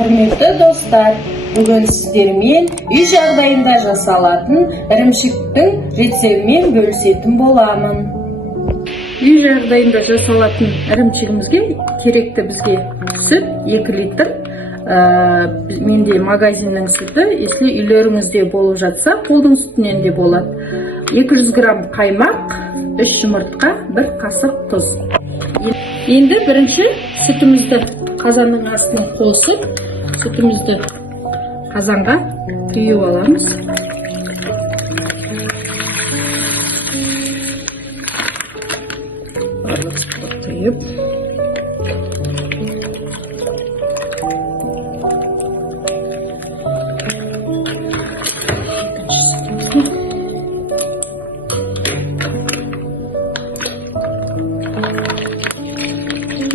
Құрметті достар, бүгін сіздермен үй жағдайында жасалатын ірімшіктің рецептімен бөлісетін боламын. Үй жағдайында жасалатын ірімшігімізге керекті бізге сүт 2 литр. Менде магазиннің сүті, если үйлеріңізде болып жатса, қолдың сүтінен де болады. 200 грамм қаймақ, 3 жұмыртқа, 1 қасық тұз. Енді бірінші сүтімізді қазанның астына қосып, сүтімізді қазанға құйып аламыз. Құйып.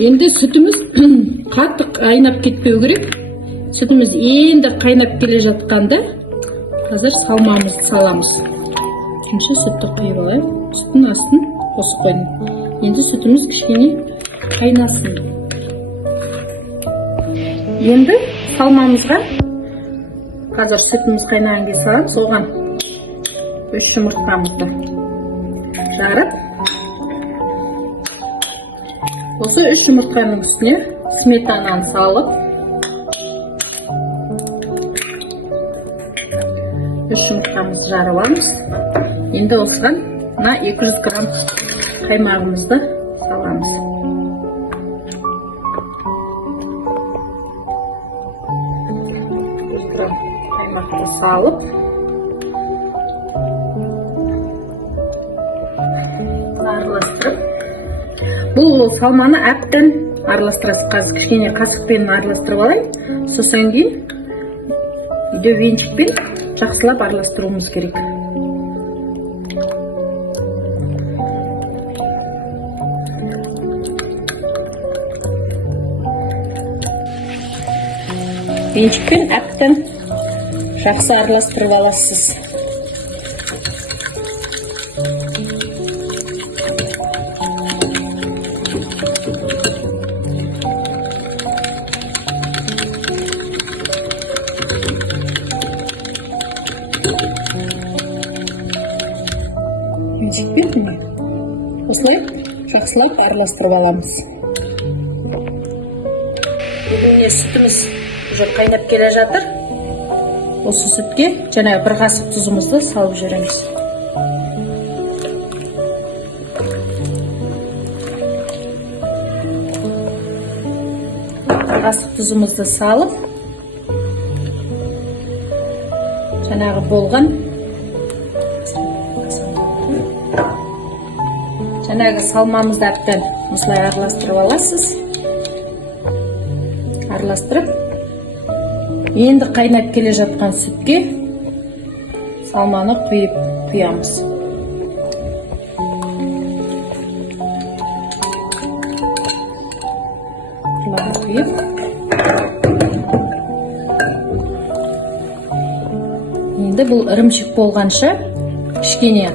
Енді сүтіміз қатты қайнап кетпеу керек. Сүтіміз енді қайнап келе жатқанда қазір салмамызды саламыз. Бірінші сүтті құйып алайық. Сүттің астын қосып қойдым. Енді сүтіміз кішкене қайнасын. Енді салмамызға қазір сүтіміз қайнаған кезде саламыз. Оған 3 жұмыртқамызды жарып, осы 3 жұмыртқаның үстіне сметананы салып, 3 жұмыртқамызды жарып аламыз. Енді осыған 200 грамм қаймағымызды саламыз. Қаймақты салып, араластырып, бұл салманы әбден араластырасыз. Қазір кішкене қасықпен араластырып алайын. Сосын кейін үйде венчикпен жақсылап араластыруымыз керек. Венчикпен әбден жақсы араластырып аласыз. Осылай жақсылап араластырып аламыз. Бүгінге сүтіміз уже қайнап келе жатыр. Осы сүтке және 1 қасық тұзымызды салып жүреміз. Қасық тұзымызды салып, жаңағы болған салмамызды әбден осылай араластырып аласыз. Араластырып, енді қайнап келе жатқан сүтке салманы құямыз. Құйып, енді бұл ірімшік болғанша кішкене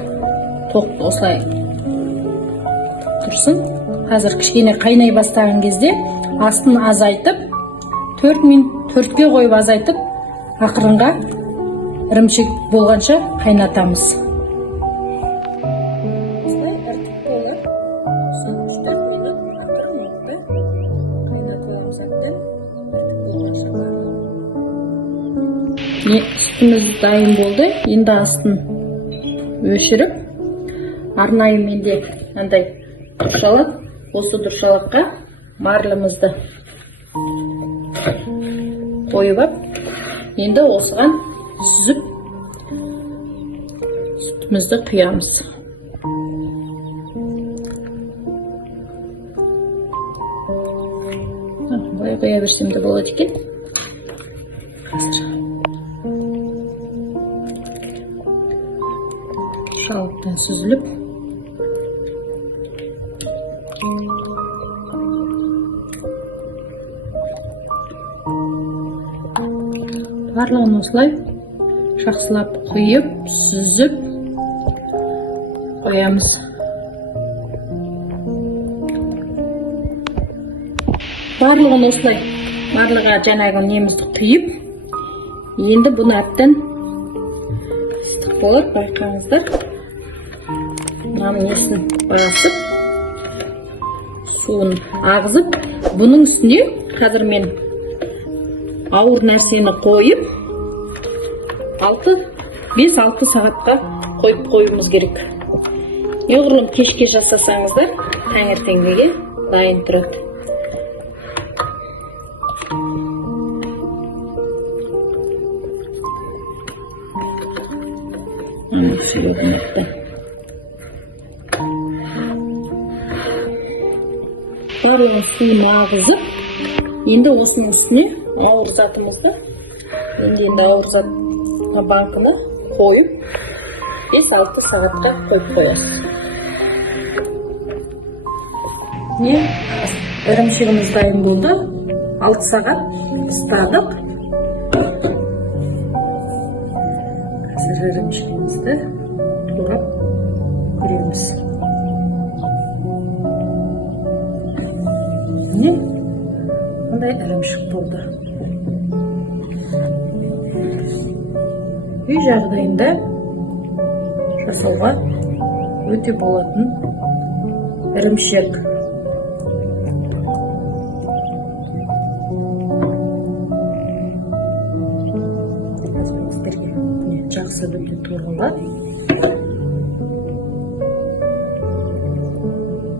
тоқты осылай тұрсын. Қазір кішкене қайнай бастаған кезде астын азайтып, 4-ке қойып азайтып, ақырынға ірімшік болғанша қайнатамыз. Осылай іртіп болып, сүтті қойып, ақырынға қайнатуымыз әбден іртіп болғанша. Сүтіміз дайын болды. Енді астын өшіріп, арнайы менде андай дұршалап, осы дұршалаққа марлымызды қойып ап, енді осыған сүзіп сүтімізді құямыз. Бұлай қоя берсем де болады екен. Шалықтан сүзіліп, барлығын осылай жақсылап құйып, сүзіп қоямыз. Барлығын осылай барлыға жаңағы немізді құйып, енді бұны әбден ыстық болады, байқаңыздар. Мынаның несін басып, суын ағызып, бұның үстіне қазір мен ауыр нәрсені қойып, 5-6 сағатқа қойып қоюымыз керек. Неғұрлым кешке жасасаңыздар, таңертеңгіге дайын тұрады. Барлығын суын ағызып, енді осының үстіне ауыр затымызды, енді ауыр зат банкына қойып, 5-6 сағатқа қойып қоясыз. Ірімшігіміз дайын болды. 6 сағат ыстадық. Қазір ірімшігімізді турап көреміз. Қандай ірімшік болды. Үй жағдайында жасауға өте болатын ірімшік. Жақсы өте туралады.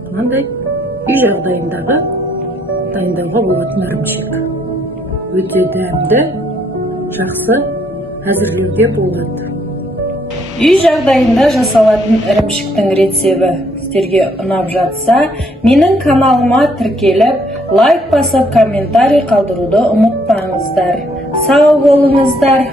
Қандай үй жағдайындағы дайындауға болатын ірімшік. Өте дәмді, жақсы әзірлеуге болады. Үй жағдайында жасалатын ірімшіктің рецебі сіздерге ұнап жатса, менің каналыма тіркеліп, лайк басып, комментарий қалдыруды ұмытпаңыздар. Сау болыңыздар.